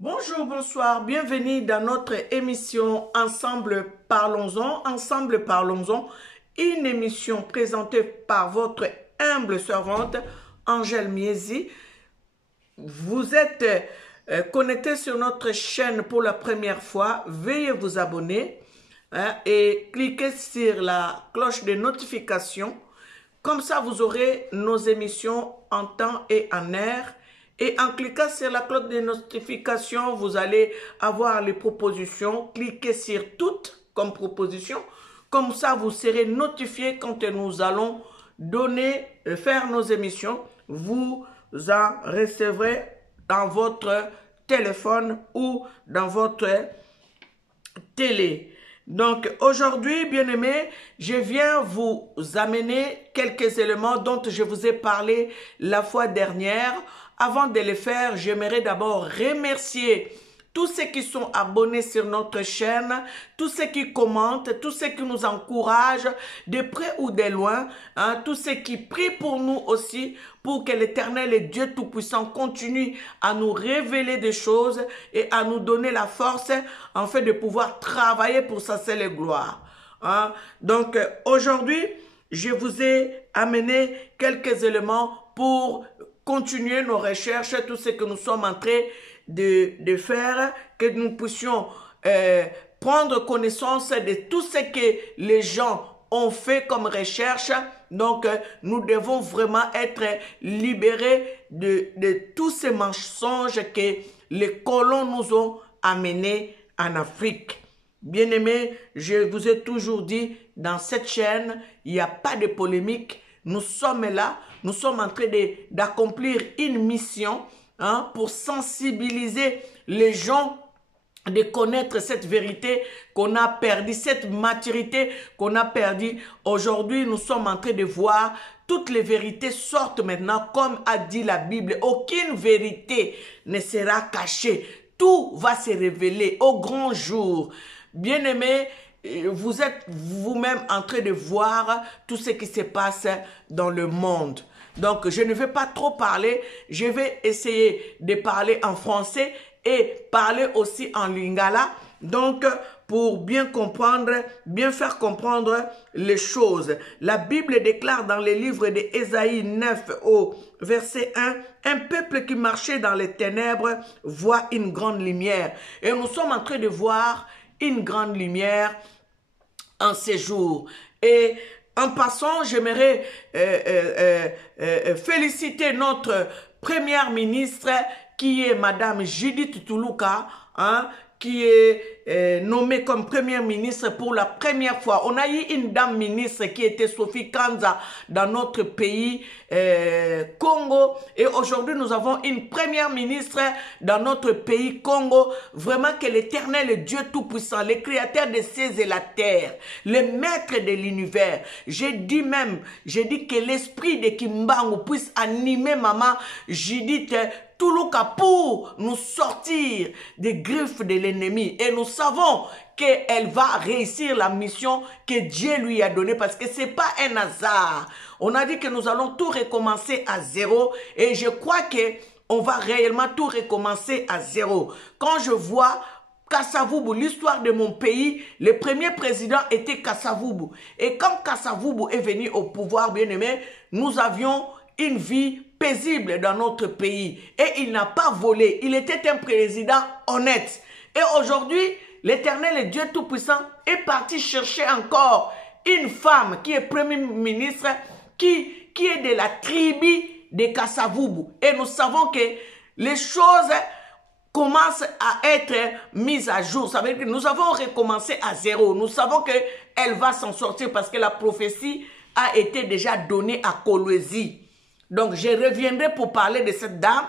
Bonjour, bonsoir, bienvenue dans notre émission Ensemble Parlons-en. Ensemble Parlons-en, une émission présentée par votre humble servante Angèle Miezi. Vous êtes connecté sur notre chaîne pour la première fois, veuillez vous abonner et cliquez sur la cloche de notification. Comme ça, vous aurez nos émissions en temps et en heure. Et en cliquant sur la cloche de notification, vous allez avoir les propositions. Cliquez sur toutes comme proposition. Comme ça, vous serez notifié quand nous allons faire nos émissions. Vous en recevrez dans votre téléphone ou dans votre télé. Donc aujourd'hui, bien-aimés, je viens vous amener quelques éléments dont je vous ai parlé la fois dernière. Avant de le faire, j'aimerais d'abord remercier tous ceux qui sont abonnés sur notre chaîne, tous ceux qui commentent, tous ceux qui nous encouragent de près ou de loin, tous ceux qui prient pour nous aussi, pour que l'Éternel et Dieu Tout-Puissant continue à nous révéler des choses et à nous donner la force afin de pouvoir travailler pour sa seule gloire. Donc aujourd'hui, je vous ai amené quelques éléments pour continuer nos recherches, tout ce que nous sommes en train de faire, que nous puissions prendre connaissance de tout ce que les gens ont fait comme recherche. Donc, nous devons vraiment être libérés de tous ces mensonges que les colons nous ont amenés en Afrique. Bien-aimés, je vous ai toujours dit, dans cette chaîne, il n'y a pas de polémique. Nous sommes là, nous sommes en train d'accomplir une mission pour sensibiliser les gens, de connaître cette vérité qu'on a perdue, cette maturité qu'on a perdue. Aujourd'hui, nous sommes en train de voir toutes les vérités sortent maintenant, comme a dit la Bible. Aucune vérité ne sera cachée. Tout va se révéler au grand jour. Bien-aimés, vous êtes vous-même en train de voir tout ce qui se passe dans le monde. Donc, je ne vais pas trop parler. Je vais essayer de parler en français et parler aussi en lingala. Donc, pour bien comprendre, bien faire comprendre les choses. La Bible déclare dans le livre d'Ésaïe 9 au verset 1, « Un peuple qui marchait dans les ténèbres voit une grande lumière. » Et nous sommes en train de voir une grande lumière en ces jours. Et en passant, j'aimerais féliciter notre première ministre qui est Madame Judith Tuluka, qui est nommée comme première ministre pour la première fois. On a eu une dame ministre qui était Sophie Kanza dans notre pays Congo. Et aujourd'hui, nous avons une première ministre dans notre pays Congo. Vraiment que l'Éternel, Dieu Tout-Puissant, le créateur des cieux et la terre, le maître de l'univers. J'ai dit que l'esprit de Kimbangu puisse animer maman Judith Tuluka pour nous sortir des griffes de l'ennemi. Et nous savons qu'elle va réussir la mission que Dieu lui a donnée parce que ce n'est pas un hasard. On a dit que nous allons tout recommencer à zéro et je crois qu'on va réellement tout recommencer à zéro. Quand je vois Kasavubu, l'histoire de mon pays, le premier président était Kasavubu. Et quand Kasavubu est venu au pouvoir, bien aimé, nous avions une vie paisible dans notre pays. Et il n'a pas volé. Il était un président honnête. Et aujourd'hui, l'Éternel et Dieu Tout-Puissant est parti chercher encore une femme qui est premier ministre, qui est de la tribu de Kasavubu. Et nous savons que les choses commencent à être mises à jour. Ça veut dire que nous avons recommencé à zéro. Nous savons qu'elle va s'en sortir parce que la prophétie a été déjà donnée à Kolwezi. Donc, je reviendrai pour parler de cette dame.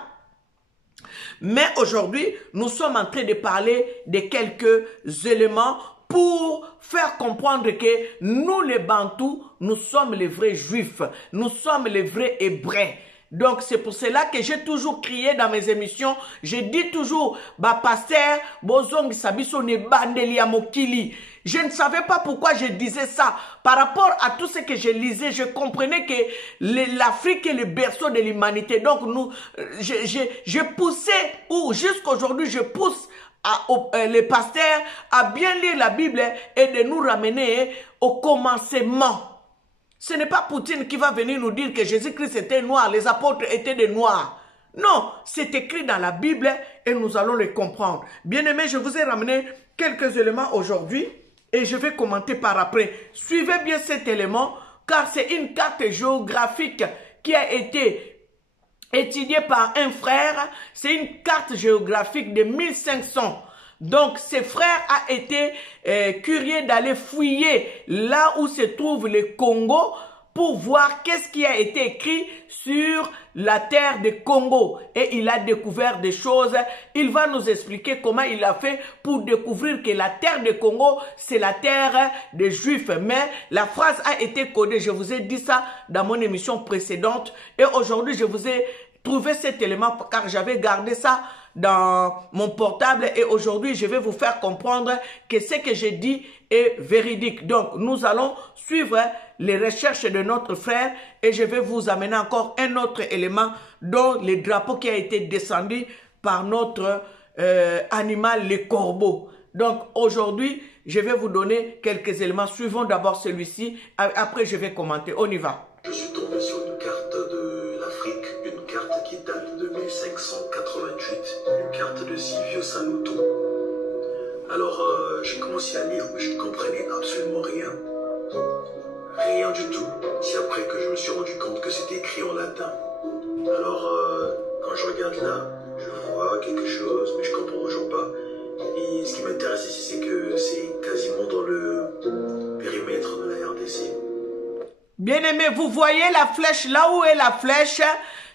Mais aujourd'hui, nous sommes en train de parler de quelques éléments pour faire comprendre que nous, les Bantous, nous sommes les vrais Juifs. Nous sommes les vrais Hébreux. Donc, c'est pour cela que j'ai toujours crié dans mes émissions. Je dis toujours, bah, pasteur, bozong sabiso ne bandeli ya mokili. Je ne savais pas pourquoi je disais ça. Par rapport à tout ce que je lisais, je comprenais que l'Afrique est le berceau de l'humanité. Donc, je poussais, ou jusqu'aujourd'hui, je pousse les pasteurs à bien lire la Bible et de nous ramener au commencement. Ce n'est pas Poutine qui va venir nous dire que Jésus-Christ était noir, les apôtres étaient des noirs. Non, c'est écrit dans la Bible et nous allons le comprendre. Bien-aimés, je vous ai ramené quelques éléments aujourd'hui et je vais commenter par après. Suivez bien cet élément car c'est une carte géographique qui a été étudiée par un frère. C'est une carte géographique de 1500. Donc, ce frère a été curieux d'aller fouiller là où se trouve le Congo pour voir qu'est-ce qui a été écrit sur la terre de Congo. Et il a découvert des choses. Il va nous expliquer comment il a fait pour découvrir que la terre de Congo, c'est la terre des Juifs. Mais la phrase a été codée. Je vous ai dit ça dans mon émission précédente. Et aujourd'hui, je vous ai trouvé cet élément car j'avais gardé ça dans mon portable et aujourd'hui je vais vous faire comprendre que ce que j'ai dit est véridique. Donc nous allons suivre les recherches de notre frère et je vais vous amener encore un autre élément dont le drapeau qui a été descendu par notre animal, le corbeau. Donc aujourd'hui je vais vous donner quelques éléments. Suivons d'abord celui-ci, après je vais commenter. On y va. Je suis tombé sur une carte de l'Afrique, une carte qui date de 1588, une carte de Silvio Saluto. Alors j'ai commencé à lire, mais je ne comprenais absolument rien. Rien du tout. C'est après que je me suis rendu compte que c'était écrit en latin. Alors quand je regarde là, je vois quelque chose, mais je ne comprends toujours pas. Et ce qui m'intéresse ici, c'est que c'est quasiment dans le périmètre de la RDC. Bien-aimé, vous voyez la flèche, là où est la flèche,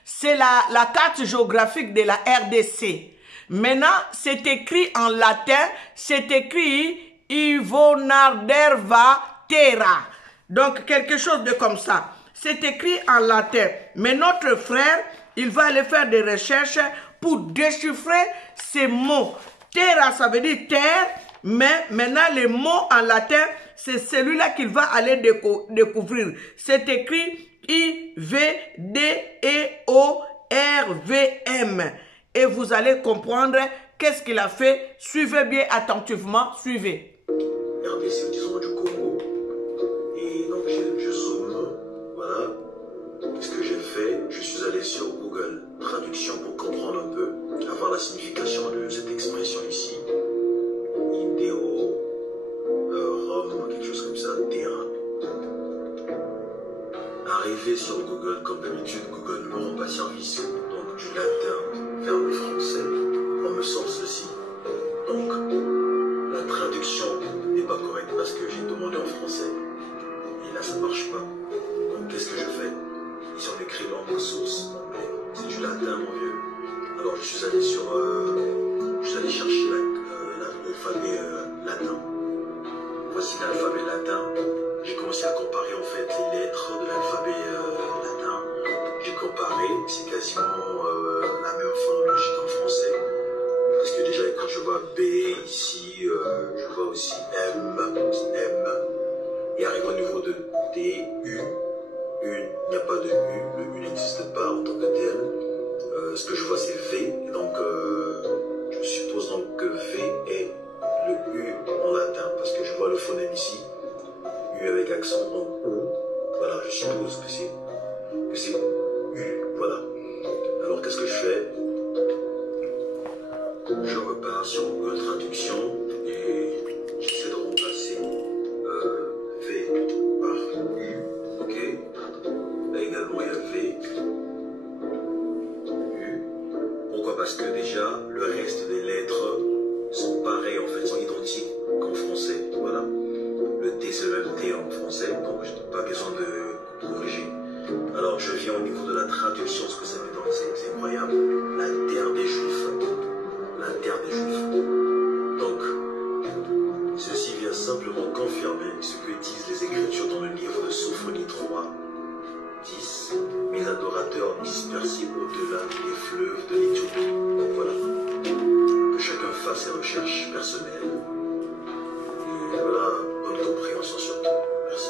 c'est la carte géographique de la RDC. Maintenant, c'est écrit en latin, c'est écrit Ivonarderva Terra. Donc, quelque chose de comme ça. C'est écrit en latin. Mais notre frère, il va aller faire des recherches pour déchiffrer ces mots. Terra, ça veut dire terre, mais maintenant, les mots en latin, c'est celui-là qu'il va aller découvrir. C'est écrit I-V-D-E-O-R-V-M. Et vous allez comprendre qu'est-ce qu'il a fait. Suivez bien attentivement. Suivez. RDC, disons du Congo. Et donc je zoome. Voilà. Ce que j'ai fait, je suis allé sur Google Traduction pour comprendre un peu, avoir la signification de cette expression ici. Idéo. Rome, quelque chose comme ça, terrain. Arrivé sur Google, comme d'habitude, Google ne me rend pas service. Donc du latin vers le français, on me sort ceci. Donc la traduction n'est pas correcte parce que j'ai demandé en français. Et là ça ne marche pas. Donc qu'est-ce que je fais? Ils ont écrit langue source. C'est du latin mon vieux. Alors je suis allé sur... je suis allé chercher l'alphabet latin. Voici l'alphabet latin. J'ai commencé à comparer en fait les lettres de l'alphabet latin. J'ai comparé, c'est quasiment la même phonologie qu'en français. Parce que déjà quand je vois B ici, je vois aussi M. Et arrive au niveau de D, U. Il n'y a pas de U, le U n'existe pas en tant que tel. Ce que je vois c'est V. Et donc je suppose donc que V est le U en latin, parce que je vois le phonème ici, U avec accent en O, voilà, je suppose que c'est U, voilà. Alors qu'est-ce que je fais? Je repars sur Google Traduction et j'essaie de remplacer V par U, ok? Là également il y a V, U. Pourquoi? Parce que déjà le reste des lettres sont pareils en fait, sont identiques qu'en français, voilà. Le T c'est le même T en français, donc je n'ai pas besoin de corriger. Alors je viens au niveau de la traduction, ce que ça me donne, c'est incroyable. La terre des Juifs. La terre des Juifs. Donc, ceci vient simplement confirmer ce que disent les Écritures dans le livre de Sophonie 3, 10. Mes adorateurs dispersés au-delà des fleuves de l'Éthiopie. Donc voilà, que chacun fasse ses recherches personnelles. Et voilà, bonne compréhension surtout. Merci.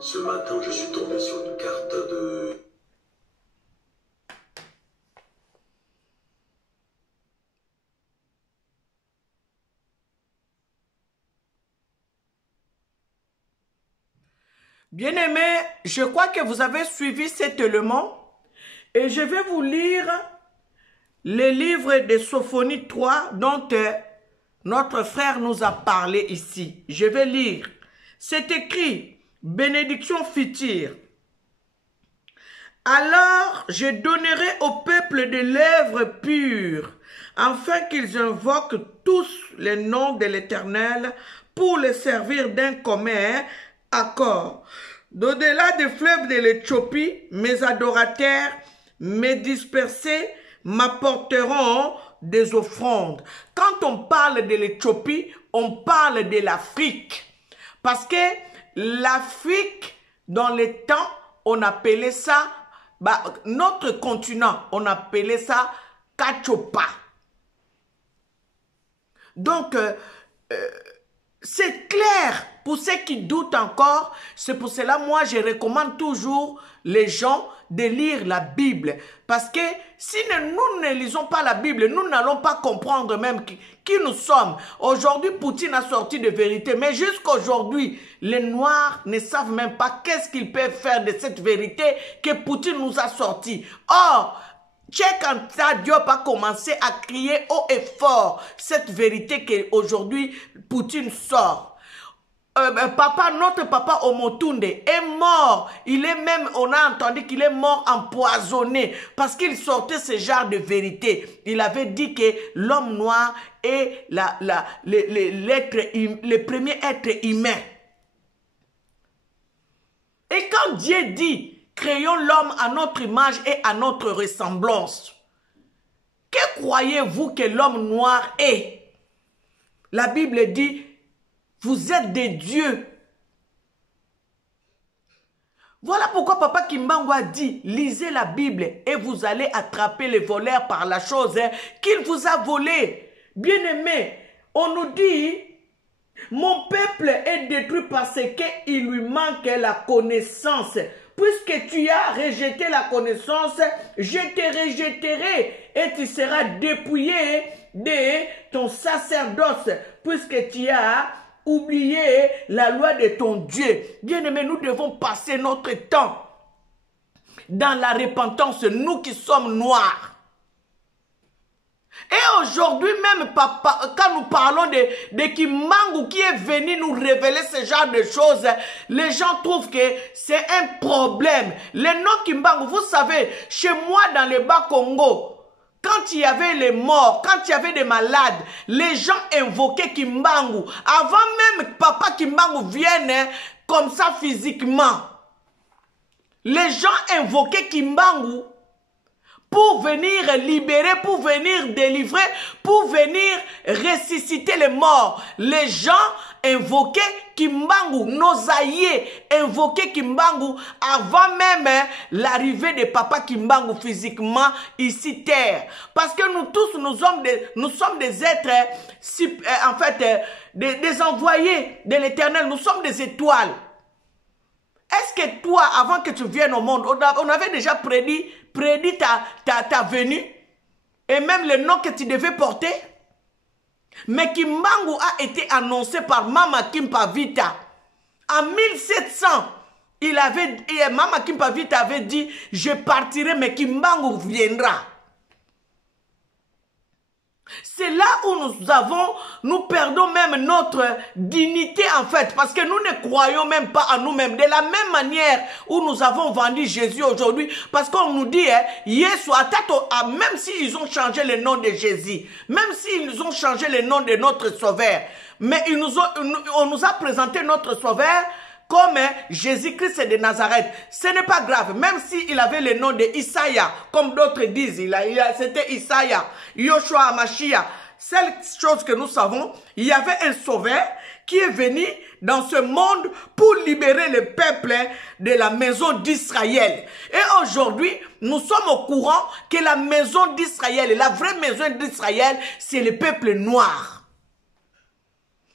Ce matin, je suis tombé sur une carte de... Bien-aimés, je crois que vous avez suivi cet élément et je vais vous lire le livre de Sophonie 3 dont notre frère nous a parlé ici. Je vais lire. C'est écrit, bénédiction future. Alors je donnerai au peuple des lèvres pures, afin qu'ils invoquent tous les noms de l'Éternel pour le servir d'un commun accord. D'au-delà des fleuves de l'Éthiopie, mes adorateurs, mes dispersés, m'apporteront des offrandes. Quand on parle de l'Éthiopie, on parle de l'Afrique. Parce que l'Afrique, dans les temps, on appelait ça, notre continent, on appelait ça Kachopa. Donc, c'est clair pour ceux qui doutent encore. C'est pour cela, moi, je recommande toujours les gens de lire la Bible. Parce que si nous ne lisons pas la Bible, nous n'allons pas comprendre même qui nous sommes. Aujourd'hui, Poutine a sorti de vérité. Mais jusqu'à aujourd'hui, les Noirs ne savent même pas qu'est-ce qu'ils peuvent faire de cette vérité que Poutine nous a sorti. Or, Cheikh Anta Diop a commencé à crier haut et fort cette vérité qu'aujourd'hui Poutine sort. Notre papa Omotunde est mort. Il est même, on a entendu qu'il est mort empoisonné parce qu'il sortait ce genre de vérité. Il avait dit que l'homme noir est le premier être humain. Et quand Dieu dit, créons l'homme à notre image et à notre ressemblance, que croyez-vous que l'homme noir est? La Bible dit, vous êtes des dieux. Voilà pourquoi Papa Kimbangu a dit, lisez la Bible et vous allez attraper les voleurs par la chose qu'il vous a volée. Bien-aimé, on nous dit, mon peuple est détruit parce qu'il lui manque la connaissance. Puisque tu as rejeté la connaissance, je te rejetterai et tu seras dépouillé de ton sacerdoce, puisque tu as oublié la loi de ton Dieu. Bien-aimés, nous devons passer notre temps dans la repentance, nous qui sommes noirs. Et aujourd'hui même, papa, quand nous parlons de Kimbangu qui est venu nous révéler ce genre de choses, les gens trouvent que c'est un problème. Le nom Kimbangu, vous savez, chez moi dans le Bas-Congo, quand il y avait les morts, quand il y avait des malades, les gens invoquaient Kimbangu. Avant même que Papa Kimbangu vienne comme ça physiquement. Les gens invoquaient Kimbangu pour venir libérer, pour venir délivrer, pour venir ressusciter les morts. Les gens invoquaient Kimbangu, nos aïeux invoquaient Kimbangu avant même l'arrivée de Papa Kimbangu physiquement ici terre. Parce que nous tous, nous sommes des êtres, en fait, des envoyés de l'Éternel. Nous sommes des étoiles. Est-ce que toi, avant que tu viennes au monde, on avait déjà prédit ta venue et même le nom que tu devais porter? Mais Kimbangu a été annoncé par Mama Kimpa Vita. En 1700, Mama Kimpa Vita avait dit, je partirai mais Kimbangu viendra. C'est là où nous perdons même notre dignité en fait, parce que nous ne croyons même pas en nous-mêmes. De la même manière où nous avons vendu Jésus aujourd'hui, parce qu'on nous dit, même s'ils ont changé le nom de Jésus, même s'ils ont changé le nom de notre Sauveur, mais on nous a présenté notre Sauveur comme Jésus-Christ de Nazareth. Ce n'est pas grave, même s'il avait le nom de Isaïa, comme d'autres disent, c'était Isaïa, Yoshua Mashiach. Seule chose que nous savons, il y avait un sauveur qui est venu dans ce monde pour libérer le peuple de la maison d'Israël. Et aujourd'hui, nous sommes au courant que la maison d'Israël, la vraie maison d'Israël, c'est le peuple noir.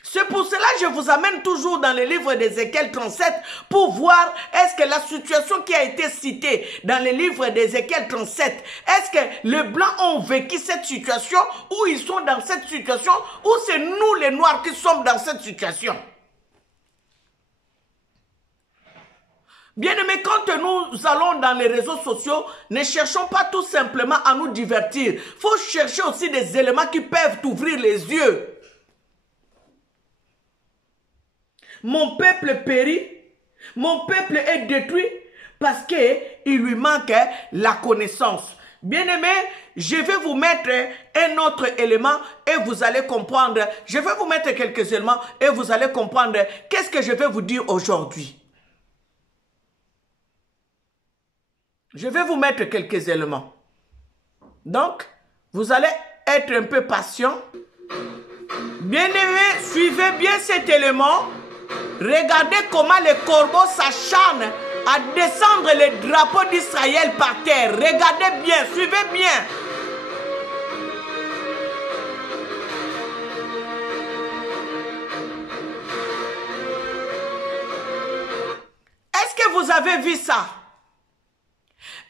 C'est pour cela que je vous amène toujours dans le livre d'Ézéchiel 37 pour voir est-ce que la situation qui a été citée dans le livre d'Ézéchiel 37, est-ce que les Blancs ont vécu cette situation ou ils sont dans cette situation ou c'est nous les Noirs qui sommes dans cette situation? Bien-aimés, quand nous allons dans les réseaux sociaux, ne cherchons pas tout simplement à nous divertir. Il faut chercher aussi des éléments qui peuvent ouvrir les yeux. Mon peuple périt, mon peuple est détruit parce qu'il lui manque la connaissance. Bien-aimés, je vais vous mettre un autre élément et vous allez comprendre. Je vais vous mettre quelques éléments et vous allez comprendre qu'est-ce que je vais vous dire aujourd'hui. Je vais vous mettre quelques éléments. Donc, vous allez être un peu patient. Bien-aimés, suivez bien cet élément. Regardez comment les corbeaux s'acharnent à descendre le drapeau d'Israël par terre. Regardez bien, suivez bien. Est-ce que vous avez vu ça?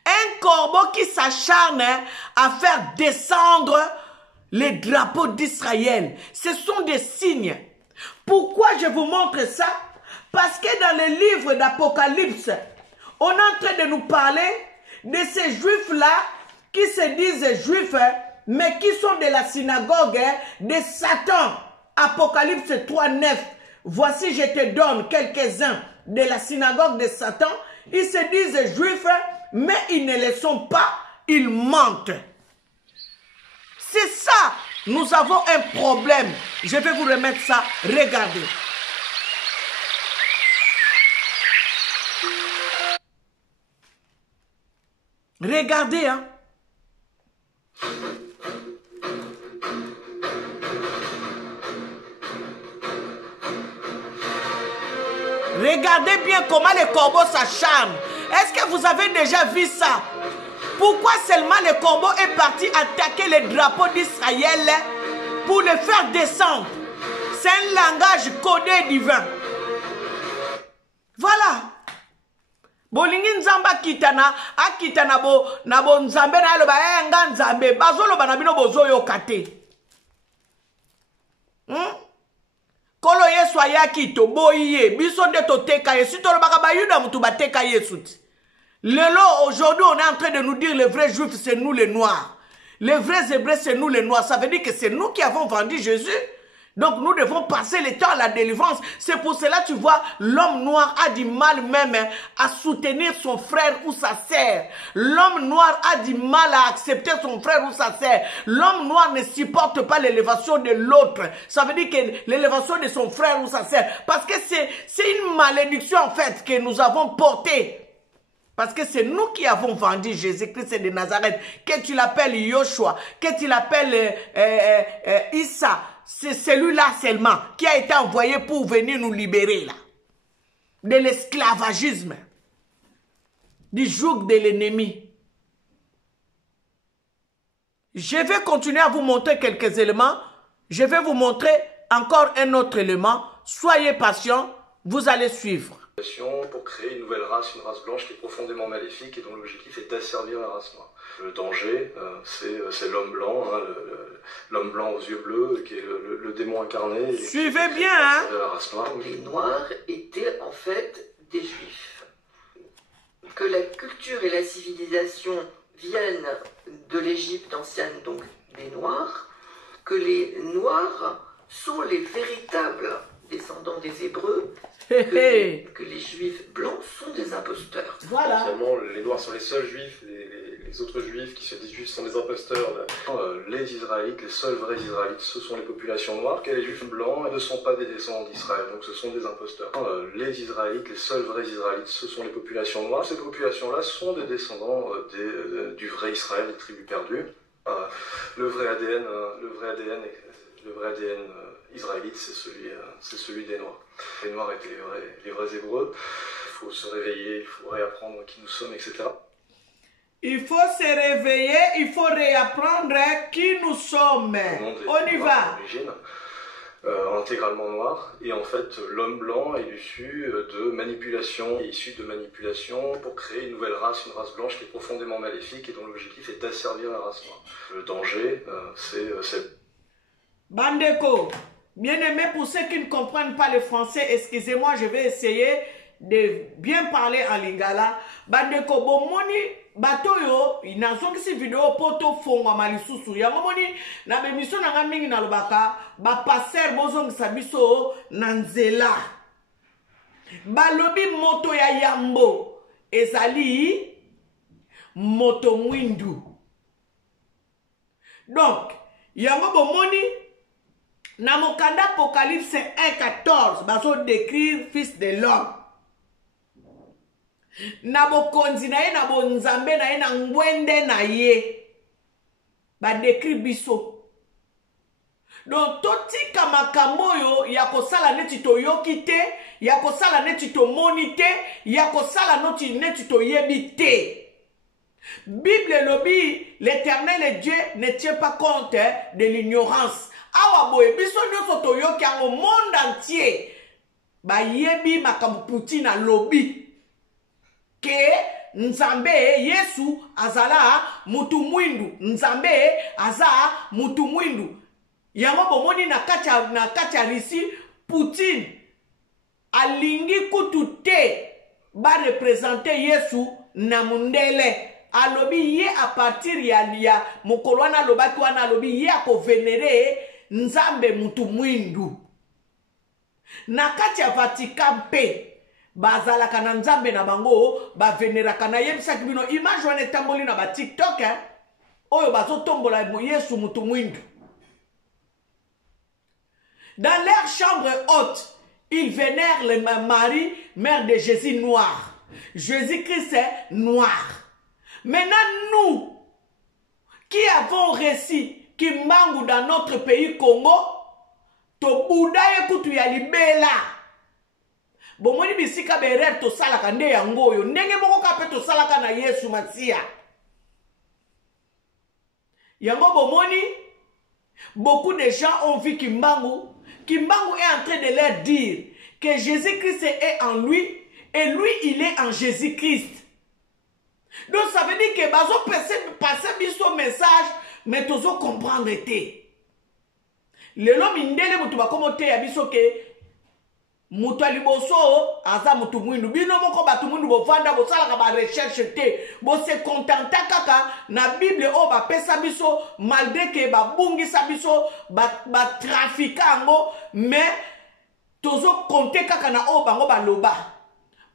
Un corbeau qui s'acharne à faire descendre les drapeaux d'Israël. Ce sont des signes. Pourquoi je vous montre ça? Parce que dans le livre d'Apocalypse, on est en train de nous parler de ces juifs-là qui se disent juifs, mais qui sont de la synagogue de Satan. Apocalypse 3:9. Voici, je te donne quelques-uns de la synagogue de Satan. Ils se disent juifs, mais ils ne le sont pas, ils mentent. C'est ça. Nous avons un problème. Je vais vous remettre ça. Regardez. Regardez, hein. Regardez bien comment les corbeaux s'acharnent. Est-ce que vous avez déjà vu ça? Pourquoi seulement le corbeau est parti attaquer le drapeau d'Israël pour le faire descendre? C'est un langage codé divin. Voilà. Bolingi nzamba kitana akitana bo na bo nzambe na loba nga nzambe bazolo bana bino bozoyo kate. Kolo Yesu ayaki to boye biso de to teka yesu to lobaka ba yuda mutu ba teka yesu. Lelo, aujourd'hui, on est en train de nous dire les vrais juifs, c'est nous les noirs. Les vrais hébreux, c'est nous les noirs. Ça veut dire que c'est nous qui avons vendu Jésus. Donc, nous devons passer le temps à la délivrance. C'est pour cela, tu vois, l'homme noir a du mal même à soutenir son frère ou sa sœur. L'homme noir a du mal à accepter son frère ou sa sœur. L'homme noir ne supporte pas l'élévation de l'autre. Ça veut dire que l'élévation de son frère ou sa sœur. Parce que c'est une malédiction, en fait, que nous avons portée. Parce que c'est nous qui avons vendu Jésus-Christ de Nazareth. Que tu l'appelles Yoshua, que tu l'appelles Issa, c'est celui-là seulement qui a été envoyé pour venir nous libérer là. De l'esclavagisme. Du joug de l'ennemi. Je vais continuer à vous montrer quelques éléments. Je vais vous montrer encore un autre élément. Soyez patients, vous allez suivre. Pour créer une nouvelle race, une race blanche qui est profondément maléfique et dont l'objectif est d'asservir la race noire. Le danger, c'est l'homme blanc, hein, l'homme blanc aux yeux bleus, qui est le démon incarné. Suivez bien, hein. La race noire. Les Noirs étaient en fait des Juifs. Que la culture et la civilisation viennent de l'Égypte ancienne, donc des Noirs, que les Noirs sont les véritables descendants des Hébreux, que les Juifs blancs sont des imposteurs. Voilà. Finalement, les Noirs sont les seuls Juifs, les autres Juifs qui se disent Juifs sont des imposteurs. Les Israélites, les seuls vrais Israélites, ce sont les populations noires, car les Juifs blancs ne sont pas des descendants d'Israël, donc ce sont des imposteurs. Les Israélites, les seuls vrais Israélites, ce sont les populations noires. Ces populations-là sont des descendants du vrai Israël, des tribus perdues. Le vrai ADN Le vrai ADN israélite, c'est celui des Noirs. Les Noirs étaient les vrais Hébreux. Il faut se réveiller, il faut réapprendre qui nous sommes, etc. Il faut se réveiller, il faut réapprendre qui nous sommes. On y va. Intégralement noir, et en fait l'homme blanc est issu de manipulation, pour créer une nouvelle race, une race blanche qui est profondément maléfique et dont l'objectif est d'asservir la race noire. Le danger, c'est... Bandeko, bien aimé, pour ceux qui ne comprennent pas le français, excusez-moi, je vais essayer de bien parler en lingala. Bandeko, bon moni, bato yo, inazongisi video poto fongwa malisusu. Yango moni, na bemiso na mingi na lobaka, ba passer bozongisa biso na nzela. Balobi moto ya yambo, ezali moto mwindu. Donc, yango bomoni, na mokanda Apocalypse 1:14, baso décrire fils de l'homme. Na bokonzi na ye na bonzambe na ye na ngwende na ye. Ba décrire biso. Donc totika makambo yo ya kosala neti to yoki te, ya kosala neti to moni te, ya kosala neti to yebi te. Bible lobi, l'Éternel Dieu ne tient pas compte de l'ignorance. Awa boye biso nyonso to yoki au monde entier. Ba yebi makambo Putin lobi. Ke Nzambe Yesu azala mutu mwindu. Nzambe aza mutu mwindu. Yango bomoni na kacha risi Putin alingi kutu te ba représenter Yesu na mundele. Alobi ye a partir ya mokolwana lobaki wana alobi ye ako venere Nzambe mutu mwindu. Na kacha Vatican pe bazalaka na Nzambe na bango ba veneraka na yebisaki bino image wana etamboli na ba TikTok oyo bazotombola Yesu mutu mwindu. Dans leur chambre haute, ils vénèrent le Marie, mère de Jésus noir. Jésus-Christ est noir. Maintenant, nous, qui avons réussi, qui mangou dans notre pays Congo, to Bouddha ekutu ya libela. Bomoni bisika berer to salaka nde yango yo. Ndenge moko kape to salaka na Yesu Masia. Yango bomoni, beaucoup de gens ont vu Kimbangu. Kimbangu est en train de leur dire que Jésus-Christ est en lui et lui il est en Jésus-Christ. Donc ça veut dire que bazo passer biso message mais tozo comprendre te. Lelo mindele mutu bakomote ya biso ke mutu aliboso aza mutu mwindu bino moko batu mwindu bovanda bosala ba recherche te bo se contenta kaka na Bible o ba pesa biso malgré que ba bungisa biso ba trafika ngo mais tozo compter kaka na o bango ba loba.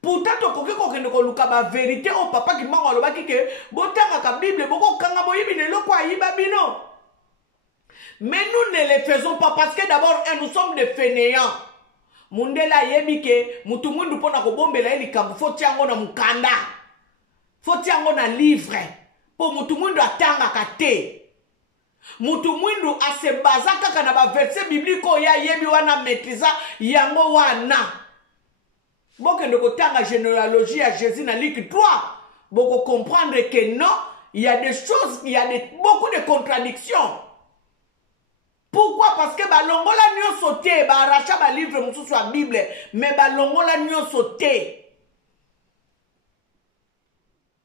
Pourtant tokoki kokende koluka ba vérité o papa ki mango alobaki ke botanga ka Bible boko kanga boyibi ne loko ayiba bino. Mais nous ne le faisons pas parce que d'abord nous sommes des fainéants. Mundela yebike mutu mundu pona ko bombela likambo foti yango na mukanda. Foti yango na livre. Po mutu mundu atanga kate. Mutu mundu ase bazaka kana ba verset biblique ya yebi wana maîtrisa yango wana. Boko ndeko tanga généalogie à Jésus na Luc 3. Boko comprendre que non, il y a des choses, il y a beaucoup de contradictions. Pourquoi? Parce que balongola nyo sauté, ba racha ba livre mususu a Bible, mais balongola nyo sauté.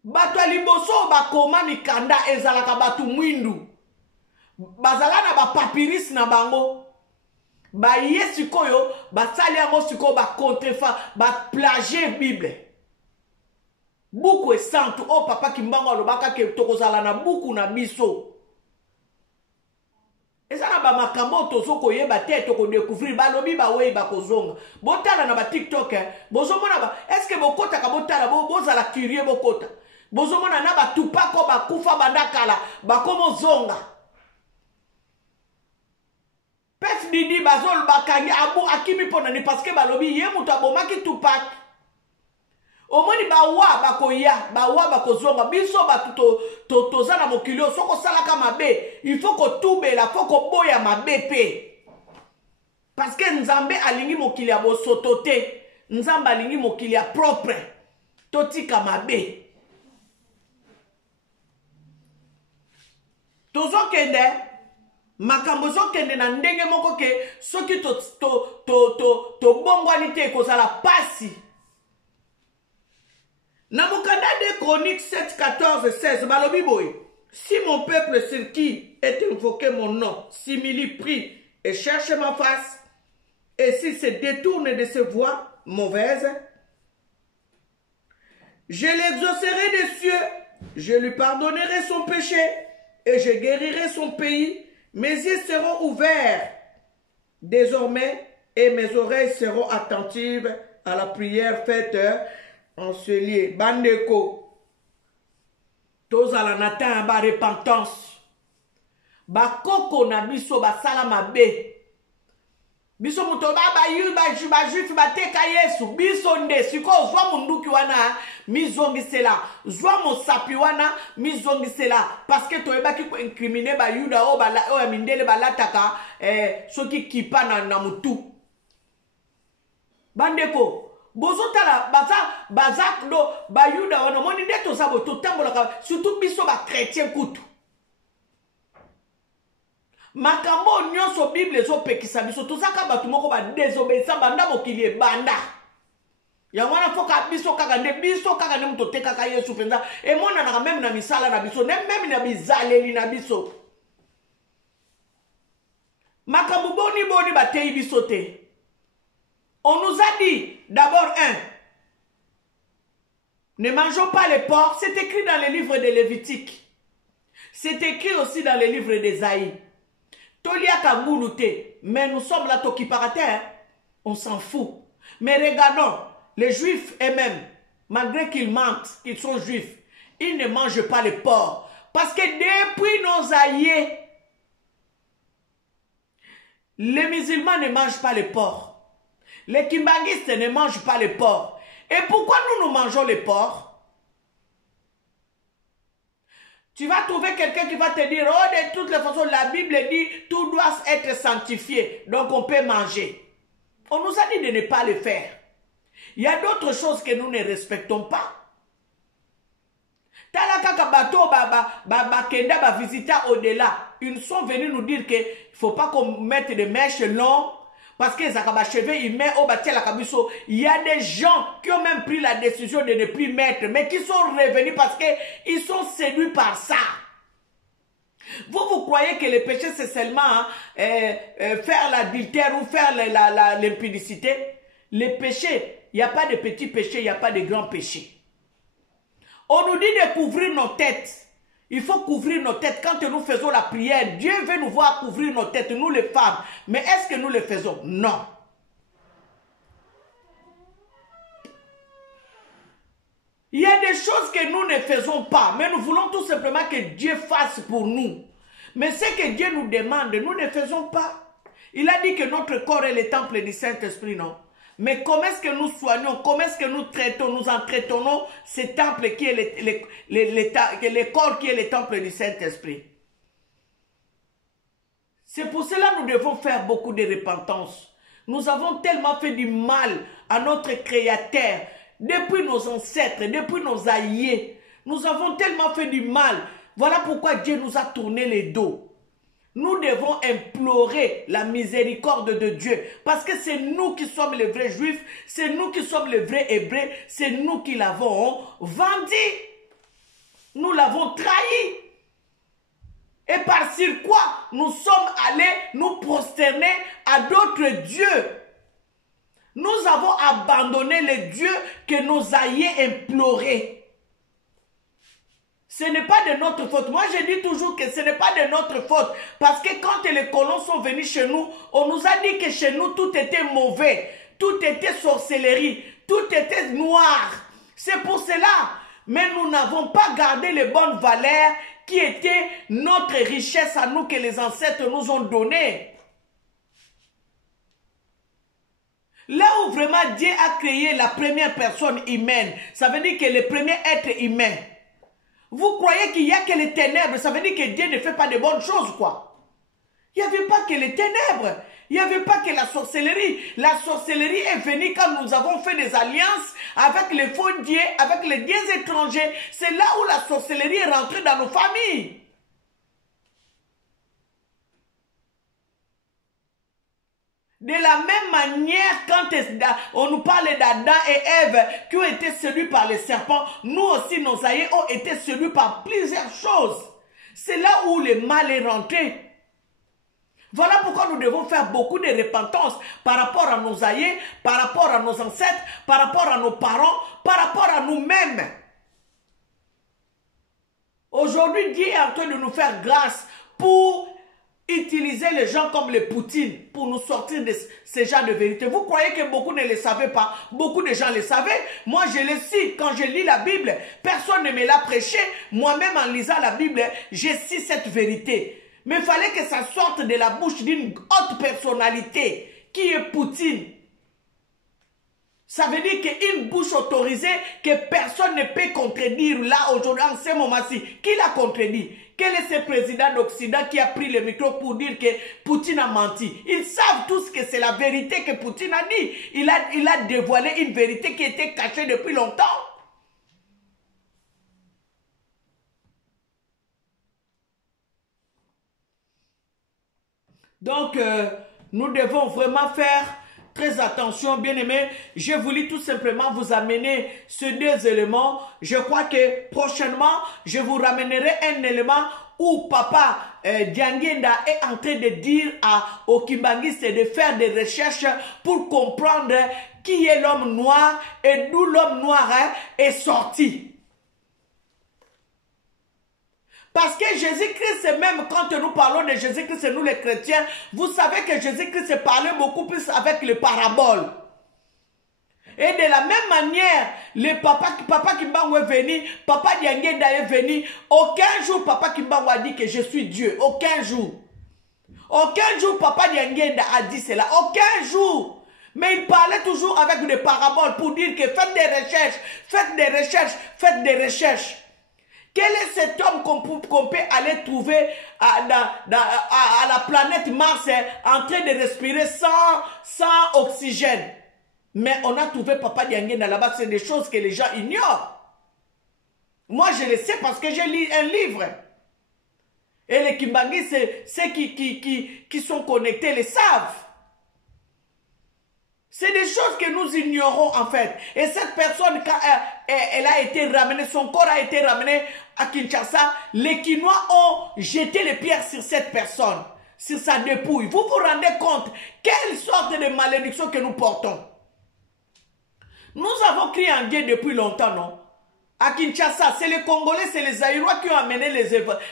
Batu aliboso ba koma mikanda ezalaka batu mwindu. Bazala na ba papyrus na bango. Ba yesu koyo, ba sali yango siko ba contrefa, ba plagier Bible. Buku e santu, oh papa kimbango alobaka ke tokozala na buku na biso. Ezana ba makambo tozo koyeba te toko découvrir ba lobi ba wei ba kozonga. Botala na ba TikTok bozomona ba est-ce que bokota ka botala bozala curieux bokota. Bozomona na ba tupako ba kufa bandakala ba komo zonga. Pef didi bazol bakangi abu akimi pona ni parce que ba lobi ye mutu abomaki Tupac. omoni bawa bakoya bawa bakozonga biso batu toza na mokili soko salaka mabe il faut ko tubela faut ko boya mabe pe parce que nzambe alingi mokili ya bosoto te nzambe alingi mokili ya propre totika mabe tozokende makambo zokende na ndenge moko ke soki tobongwani te ekozala pasi. Na mokanda de Chroniques 7, 14, 16, balobi boye. Si mon peuple sur qui est invoqué mon nom s'humilie, prie et cherche ma face, et s'il se détourne de ses voies mauvaises, je l'exaucerai des cieux, je lui pardonnerai son péché, et je guérirai son pays. Mes yeux seront ouverts désormais, et mes oreilles seront attentives à la prière faite en ce lieu. Bandeko, tozala nata ba repentance, ba koko na biso ba sala mabe, biso muto ba yu ba juif ba teka Yesu, biso nde siko zwa munduki wana mizongisela, zwa mosapi wana mizongisela, parce que toyebaki ko incriminer ba yuda o ba la o mindele balataka soki kipa na mutu. Bandeko bozotala bazak do bayuda wana moni ndeto sabo totambolaka surtout biso ba chrétien kutu makambo nyonso bible ezopekisa biso tozaka batu moko ba désobéissant banda mokili ebanda yango wana foka biso kaka nde muto tekaka Yesu penza emonanaka meme na misala na biso meme na bizaleli na biso makambo boni batei biso te. On nous a dit, d'abord, ne mangeons pas les porcs. C'est écrit dans le livre de Lévitique. C'est écrit aussi dans le livre d'Ésaïe. Tolia Kangoulouté. Mais nous sommes là, Tokiparate, on s'en fout. Mais regardons, les juifs eux-mêmes, malgré qu'ils mentent, qu'ils sont juifs, ils ne mangent pas les porcs. Parce que depuis nos aïeux, les musulmans ne mangent pas les porcs. Les kimbanguistes ne mangent pas les porcs. Et pourquoi nous mangeons les porcs? Tu vas trouver quelqu'un qui va te dire, oh, de toutes les façons, la Bible dit, tout doit être sanctifié, donc on peut manger. On nous a dit de ne pas le faire. Il y a d'autres choses que nous ne respectons pas. Talaka bateau kenda ba visiter au-delà. Ils sont venus nous dire qu'il ne faut pas qu'on mette des mèches longues. Parce que il y a des gens qui ont même pris la décision de ne plus mettre, mais qui sont revenus parce qu'ils sont séduits par ça. Vous croyez que le péché c'est seulement faire l'adultère ou faire l'impudicité? Le péché, il n'y a pas de petits péchés, il n'y a pas de grands péchés. On nous dit de couvrir nos têtes. Il faut couvrir nos têtes. Quand nous faisons la prière, Dieu veut nous voir couvrir nos têtes, nous les femmes. Mais est-ce que nous le faisons? Non. Il y a des choses que nous ne faisons pas, mais nous voulons tout simplement que Dieu fasse pour nous. Mais ce que Dieu nous demande, nous ne faisons pas. Il a dit que notre corps est le temple du Saint-Esprit, non? Mais comment est-ce que nous soignons, comment est-ce que nous traitons, nous entretenons ce temple qui est le corps qui est le temple du Saint-Esprit? C'est pour cela que nous devons faire beaucoup de repentance. Nous avons tellement fait du mal à notre Créateur, depuis nos ancêtres, depuis nos aïeux. Nous avons tellement fait du mal. Voilà pourquoi Dieu nous a tourné les dos. Nous devons implorer la miséricorde de Dieu. Parce que c'est nous qui sommes les vrais juifs. C'est nous qui sommes les vrais hébreux. C'est nous qui l'avons vendu. Nous l'avons trahi. Et par sur quoi nous sommes allés nous prosterner à d'autres dieux. Nous avons abandonné les dieux que nos aïeux imploraient. Ce n'est pas de notre faute. Moi, je dis toujours que ce n'est pas de notre faute. Parce que quand les colons sont venus chez nous, on nous a dit que chez nous, tout était mauvais. Tout était sorcellerie. Tout était noir. C'est pour cela. Mais nous n'avons pas gardé les bonnes valeurs qui étaient notre richesse à nous que les ancêtres nous ont données. Là où vraiment Dieu a créé la première personne humaine, ça veut dire que le premier être humain. Vous croyez qu'il n'y a que les ténèbres, ça veut dire que Dieu ne fait pas de bonnes choses, quoi. Il n'y avait pas que les ténèbres. Il n'y avait pas que la sorcellerie. La sorcellerie est venue quand nous avons fait des alliances avec les faux dieux, avec les dieux étrangers. C'est là où la sorcellerie est rentrée dans nos familles. De la même manière, quand on nous parle d'Adam et Ève qui ont été séduits par les serpents, nous aussi, nos aïeux ont été séduits par plusieurs choses. C'est là où le mal est rentré. Voilà pourquoi nous devons faire beaucoup de repentance par rapport à nos aïeux, par rapport à nos ancêtres, par rapport à nos parents, par rapport à nous-mêmes. Aujourd'hui, Dieu est en train de nous faire grâce pour utiliser les gens comme les Poutines pour nous sortir de ces genres de vérité. Vous croyez que beaucoup ne le savaient pas? Beaucoup de gens le savaient. Moi, je le sais. Quand je lis la Bible, personne ne me l'a prêché. Moi-même, en lisant la Bible, je sais cette vérité. Mais il fallait que ça sorte de la bouche d'une haute personnalité qui est Poutine. Ça veut dire qu'une bouche autorisée que personne ne peut contredire là aujourd'hui, en ce moment-ci. Qui l'a contredit? Quel est ce président d'Occident qui a pris le micro pour dire que Poutine a menti? Ils savent tous que c'est la vérité que Poutine a dit. Il a dévoilé une vérité qui était cachée depuis longtemps. Donc, nous devons vraiment faire très attention, bien-aimés. Je voulais tout simplement vous amener ces deux éléments. Je crois que prochainement, je vous ramènerai un élément où Papa Dianguenda est en train de dire aux Kimbanguistes de faire des recherches pour comprendre qui est l'homme noir et d'où l'homme noir est sorti. Parce que Jésus-Christ, même quand nous parlons de Jésus-Christ, nous les chrétiens, vous savez que Jésus-Christ parlait beaucoup plus avec les paraboles. Et de la même manière, le Papa Kimbangu est venu, Papa Dianguenda est venu. Aucun jour, Papa Kimbangu a dit que je suis Dieu. Aucun jour. Aucun jour, Papa Dianguenda a dit cela. Aucun jour. Mais il parlait toujours avec des paraboles pour dire que faites des recherches, faites des recherches, faites des recherches. Quel est cet homme qu'on peut aller trouver à la planète Mars en train de respirer sans oxygène? Mais on a trouvé Papa Dianguenda là-bas, c'est des choses que les gens ignorent. Moi, je le sais parce que j'ai lu un livre. Et les Kimbanguis, ceux qui sont connectés le savent. C'est des choses que nous ignorons en fait. Et cette personne, quand elle a été ramenée, son corps a été ramené à Kinshasa, les Kinois ont jeté les pierres sur cette personne, sur sa dépouille. Vous vous rendez compte quelle sorte de malédiction que nous portons? Nous avons crié en guerre depuis longtemps, non? À Kinshasa, c'est les Congolais, c'est les Aïrois qui ont amené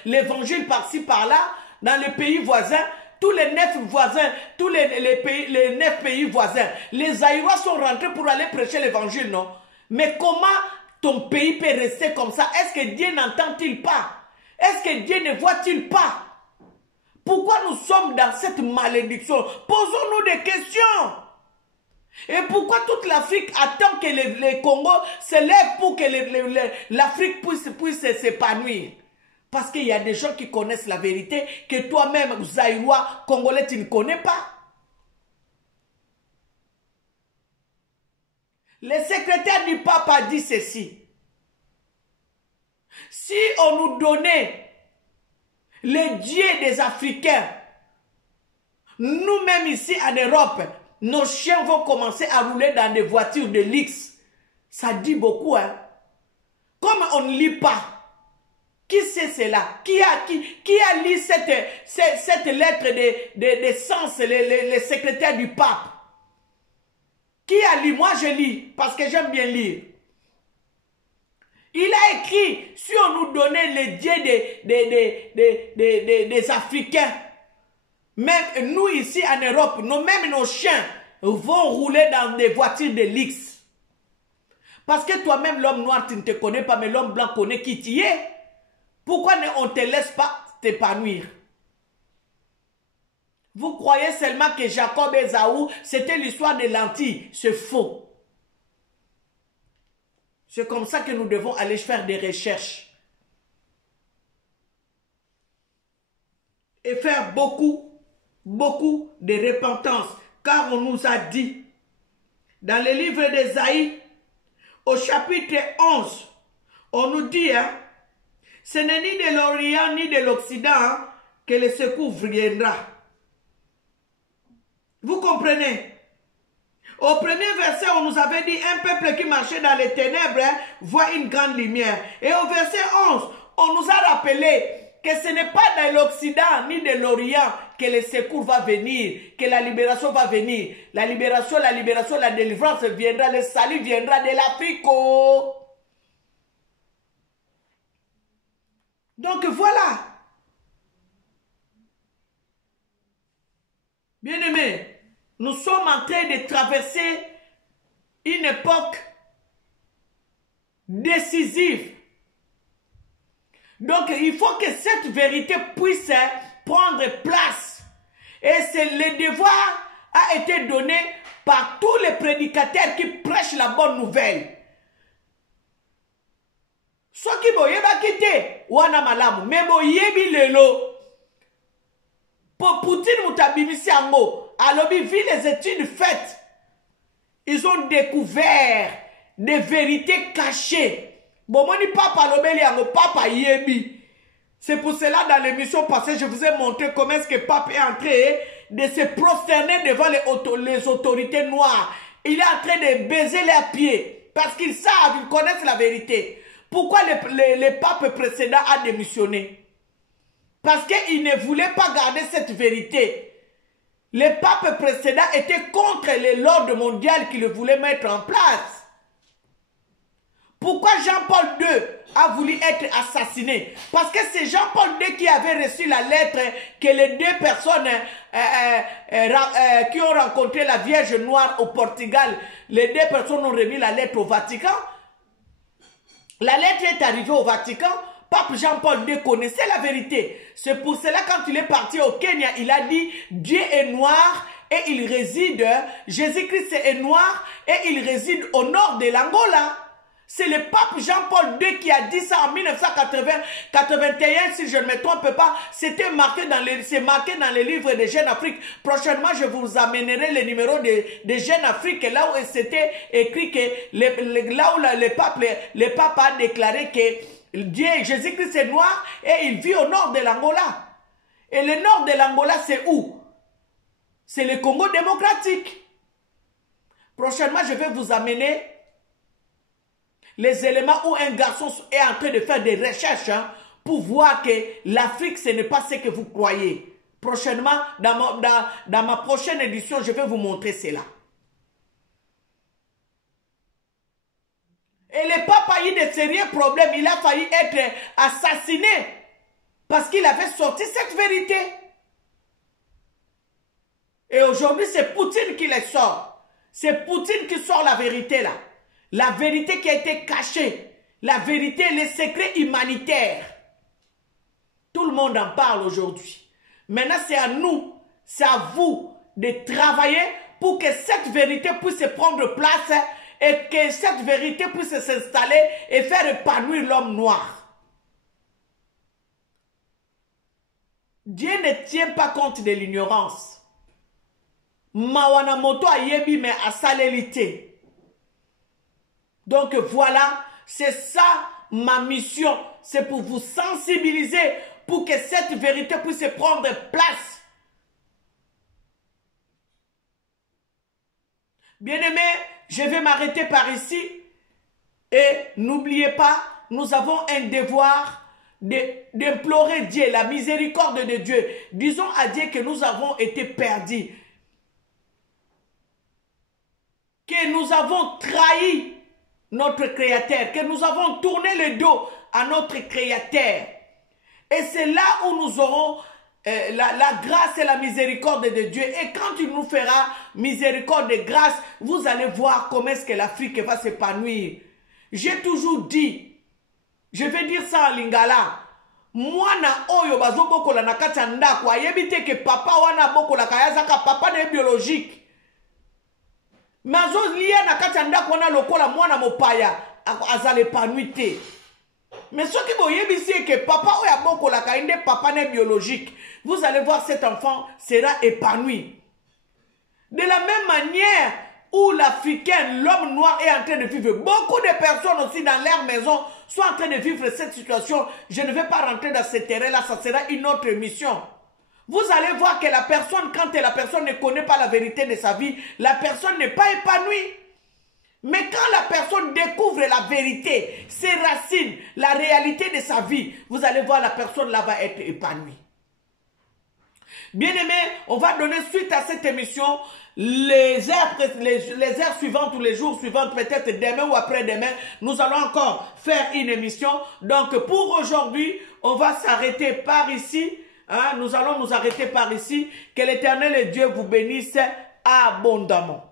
l'évangile par-ci, par-là, dans les pays voisins. Tous les 9 voisins, tous les 9 pays voisins, les Aïrois sont rentrés pour aller prêcher l'évangile, non? Mais comment ton pays peut rester comme ça? Est-ce que Dieu n'entend-il pas? Est-ce que Dieu ne voit-il pas? Pourquoi nous sommes dans cette malédiction? Posons-nous des questions. Et pourquoi toute l'Afrique attend que les Congos se lèvent pour que l'Afrique puisse s'épanouir? Parce qu'il y a des gens qui connaissent la vérité que toi-même, Zaïrois, Congolais, tu ne connais pas. Le secrétaire du pape a dit ceci. Si on nous donnait les dieux des Africains, nous-mêmes ici en Europe, nos chiens vont commencer à rouler dans des voitures de luxe. Ça dit beaucoup, hein. Comme on ne lit pas. Qui c'est cela? Qui a lu cette lettre de sens, le secrétaire du pape? Qui a lu? Moi je lis, parce que j'aime bien lire. Il a écrit, si on nous donnait les dieux des Africains, même nous ici en Europe, même nos chiens vont rouler dans des voitures de luxe. Parce que toi-même, l'homme noir, tu ne te connais pas, mais l'homme blanc connaît qui tu es. Pourquoi on ne te laisse pas t'épanouir? Vous croyez seulement que Jacob et Ésaü, c'était l'histoire des lentilles. C'est faux. C'est comme ça que nous devons aller faire des recherches. Et faire beaucoup de repentance. Car on nous a dit, dans le livre d'Ésaïe, au chapitre 11, on nous dit, ce n'est ni de l'Orient ni de l'Occident que le secours viendra. Vous comprenez? Au premier verset, on nous avait dit, un peuple qui marchait dans les ténèbres voit une grande lumière. Et au verset 11, on nous a rappelé que ce n'est pas dans l'Occident ni de l'Orient que le secours va venir, que la libération va venir. La libération, la délivrance viendra, le salut viendra de l'Afrique. Donc voilà. Bien-aimés, nous sommes en train de traverser une époque décisive. Donc, il faut que cette vérité puisse prendre place. Et c'est le devoir a été donné par tous les prédicateurs qui prêchent la bonne nouvelle. Ceux qui boyeba kite wana malamu, mais boyebi lelo. Pour Poutine mutabimisi ango, alobi vu les études faites, ils ont découvert des vérités cachées. Bon, moi, papa lobeli ango, papa yebi. C'est pour cela, dans l'émission passée, je vous ai montré comment est-ce que Pape est en train de se prosterner devant les autorités noires. Il est en train de baiser leurs pieds. Parce qu'ils savent, ils connaissent la vérité. Pourquoi le pape précédent a démissionné? Parce qu'il ne voulait pas garder cette vérité. Le pape précédent était contre l'ordre mondial qu'il voulait mettre en place. Pourquoi Jean-Paul II a voulu être assassiné? Parce que c'est Jean-Paul II qui avait reçu la lettre que les deux personnes qui ont rencontré la Vierge Noire au Portugal, les deux personnes ont remis la lettre au Vatican. La lettre est arrivée au Vatican. Pape Jean-Paul II connaissait la vérité. C'est pour cela, quand il est parti au Kenya, il a dit Dieu est noir et il réside, Jésus-Christ est noir et il réside au nord de l'Angola. C'est le pape Jean-Paul II qui a dit ça en 1981, si je ne me trompe pas. C'était marqué dans les livres de Jeune Afrique. Prochainement, je vous amènerai le numéro de Jeune Afrique, là où c'était écrit que là où le pape a déclaré que Dieu, Jésus-Christ est noir et il vit au nord de l'Angola. Et le nord de l'Angola, c'est où? C'est le Congo démocratique. Prochainement, je vais vous amener les éléments où un garçon est en train de faire des recherches pour voir que l'Afrique, ce n'est pas ce que vous croyez. Prochainement, dans ma prochaine édition, je vais vous montrer cela. Et le pape a eu de sérieux problèmes. Il a failli être assassiné parce qu'il avait sorti cette vérité. Et aujourd'hui, c'est Poutine qui les sort. C'est Poutine qui sort la vérité là. La vérité qui a été cachée. La vérité, les secrets humanitaires. Tout le monde en parle aujourd'hui. Maintenant, c'est à nous, c'est à vous de travailler pour que cette vérité puisse prendre place et que cette vérité puisse s'installer et faire épanouir l'homme noir. Dieu ne tient pas compte de l'ignorance. Mawana moto ayebi me asalelite. Donc voilà, c'est ça ma mission. C'est pour vous sensibiliser, pour que cette vérité puisse prendre place. Bien-aimés, je vais m'arrêter par ici. Et n'oubliez pas, nous avons un devoir d'implorer Dieu, la miséricorde de Dieu. Disons à Dieu que nous avons été perdus. Que nous avons trahi notre Créateur, que nous avons tourné le dos à notre Créateur. Et c'est là où nous aurons la grâce et la miséricorde de Dieu. Et quand il nous fera miséricorde et grâce, vous allez voir comment est-ce que l'Afrique va s'épanouir. J'ai toujours dit, je vais dire ça en lingala, mwana oyo bazobokola na kati ya ndako ayebi te ke papa wana abokolaka yazaka papa ne biologique mazo lia na kati ya ndako wana lokola mwana mopaya azala épanoui te. Mais ce qui boyebisi que papa oyo abokolaka inde papa ne biologique, vous allez voir cet enfant sera épanoui. De la même manière où l'Africain, l'homme noir est en train de vivre, beaucoup de personnes aussi dans leur maison sont en train de vivre cette situation. Je ne vais pas rentrer dans ce terrain-là, ça sera une autre émission. Vous allez voir que la personne, quand la personne ne connaît pas la vérité de sa vie, la personne n'est pas épanouie. Mais quand la personne découvre la vérité, ses racines, la réalité de sa vie, vous allez voir la personne là va être épanouie. Bien-aimés, on va donner suite à cette émission les heures suivantes ou les jours suivants, peut-être demain ou après-demain, nous allons encore faire une émission. Donc pour aujourd'hui, on va s'arrêter par ici. Hein, nous allons nous arrêter par ici. Que l'Éternel et Dieu vous bénisse abondamment.